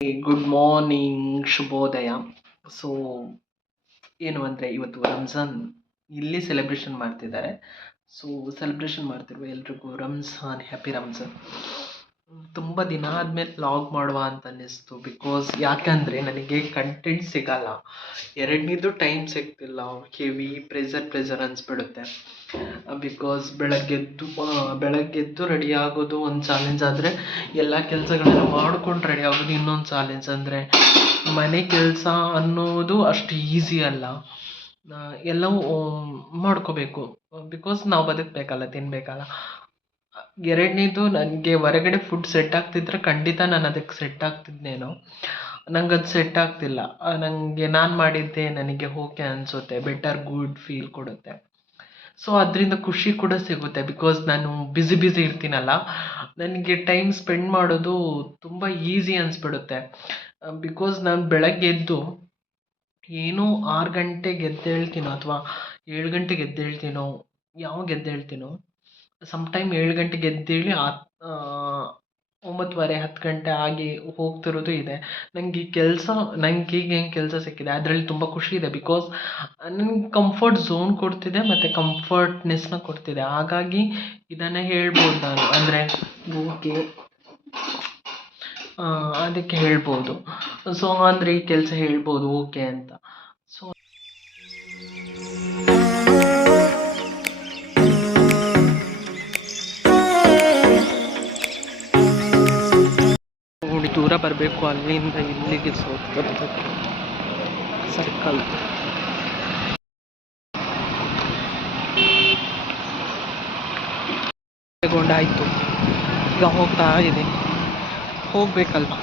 Good morning, ಶುಭೋದಯ. So ಏನು ಅಂದರೆ ಇವತ್ತು ರಂಜಾನ್ ಇಲ್ಲಿ ಸೆಲೆಬ್ರೇಷನ್ ಮಾಡ್ತಿದ್ದಾರೆ. ಸೊ ಸೆಲೆಬ್ರೇಷನ್ ಮಾಡ್ತಿರುವ ಎಲ್ರಿಗೂ ರಂಜಾನ್, ಹ್ಯಾಪಿ ರಂಜಾನ್. ತುಂಬ ದಿನ ಆದಮೇಲೆ ವ್ಲಾಗ್ ಮಾಡುವ ಅಂತ ಅನ್ನಿಸ್ತು. ಬಿಕಾಸ್ ಯಾಕಂದರೆ ನನಗೆ ಕಂಟೆಂಟ್ ಸಿಗಲ್ಲ. ಎರಡನೇದು ಟೈಮ್ ಸಿಗ್ತಿಲ್ಲ. ಹೆವಿ ಪ್ರೆಷರ್ ಅನಿಸ್ಬಿಡುತ್ತೆ. ಬಿಕಾಸ್ ಬೆಳಗ್ಗೆದ್ದು ರೆಡಿ ಆಗೋದು ಒಂದು ಚಾಲೆಂಜ್ ಆದರೆ, ಎಲ್ಲ ಕೆಲಸಗಳನ್ನ ಮಾಡ್ಕೊಂಡು ರೆಡಿ ಆಗೋದು ಇನ್ನೊಂದು ಚಾಲೆಂಜ್. ಅಂದರೆ ಮನೆ ಕೆಲಸ ಅನ್ನೋದು ಅಷ್ಟು ಈಸಿ ಅಲ್ಲ. ಎಲ್ಲವೂ ಮಾಡ್ಕೋಬೇಕು. ಬಿಕಾಸ್ ನಾವು ಬದುಕಬೇಕಲ್ಲ, ತಿನ್ನಬೇಕಲ್ಲ. ಎರಡನೇದು, ನನಗೆ ಹೊರಗಡೆ ಫುಡ್ ಸೆಟ್ ಆಗ್ತಿದ್ರೆ ಖಂಡಿತ ನಾನು ಅದಕ್ಕೆ ಸೆಟ್ ಆಗ್ತಿದ್ನೇನೋ. ನಂಗೆ ಅದು ಸೆಟ್ ಆಗ್ತಿಲ್ಲ. ನನಗೆ ನಾನು ಮಾಡಿದ್ದೆ ನನಗೆ ಓಕೆ ಅನಿಸುತ್ತೆ, ಬೆಟರ್ ಗುಡ್ ಫೀಲ್ ಕೊಡುತ್ತೆ. ಸೊ ಅದರಿಂದ ಖುಷಿ ಕೂಡ ಸಿಗುತ್ತೆ. ಬಿಕಾಸ್ ನಾನು ಬ್ಯುಸಿ ಇರ್ತೀನಲ್ಲ, ನನಗೆ ಟೈಮ್ ಸ್ಪೆಂಡ್ ಮಾಡೋದು ತುಂಬ ಈಸಿ ಅನಿಸ್ಬಿಡುತ್ತೆ. ಬಿಕಾಸ್ ನಾನು ಬೆಳಗ್ಗೆ ಎದ್ದು ಏನೋ 6 ಗಂಟೆಗೆ ಎದ್ದೇಳ್ತೀನೋ ಅಥವಾ 7 ಗಂಟೆಗೆ ಎದ್ದೇಳ್ತೀನೋ, ಯಾವಾಗ ಎದ್ದೇಳ್ತೀನೋ, ಸಮ್ಟೈಮ್ 7 ಗಂಟೆಗೆ ಎದ್ದೇಳಿ 9:30, 10 ಗಂಟೆ ಆಗಿ ಹೋಗ್ತಿರೋದು ಇದೆ. ನನಗೆ ಈ ಕೆಲಸ, ನಂಗೆ ಈಗ ಹೆಂಗೆ ಕೆಲಸ ಸಿಕ್ಕಿದೆ ಅದರಲ್ಲಿ ತುಂಬ ಖುಷಿ ಇದೆ. ಬಿಕಾಸ್ ನನಗೆ ಕಂಫರ್ಟ್ ಝೋನ್ ಕೊಡ್ತಿದೆ ಮತ್ತು ಕಂಫರ್ಟ್ನೆಸ್ನ ಕೊಡ್ತಿದೆ. ಹಾಗಾಗಿ ಇದನ್ನು ಹೇಳ್ಬೋದು ನಾನು. ಅಂದರೆ ಓಕೆ, ಅದಕ್ಕೆ ಹೇಳ್ಬೋದು. ಸೊ ಅಂದರೆ ಈ ಕೆಲಸ ಹೇಳ್ಬೋದು ಓಕೆ ಅಂತ. ಸೊ ನೋಡಿ, ದೂರ ಬರಬೇಕು, ಅಲ್ಲಿಂದ ಇಲ್ಲಿಗೆ ಬರಬೇಕು. ಸರ್ಕಲ್ ತಗೊಂಡಾಯಿತು. ಈಗ ಹೋಗ್ತಾ ಇದ್ದೀನಿ, ಹೋಗಬೇಕಲ್ವ.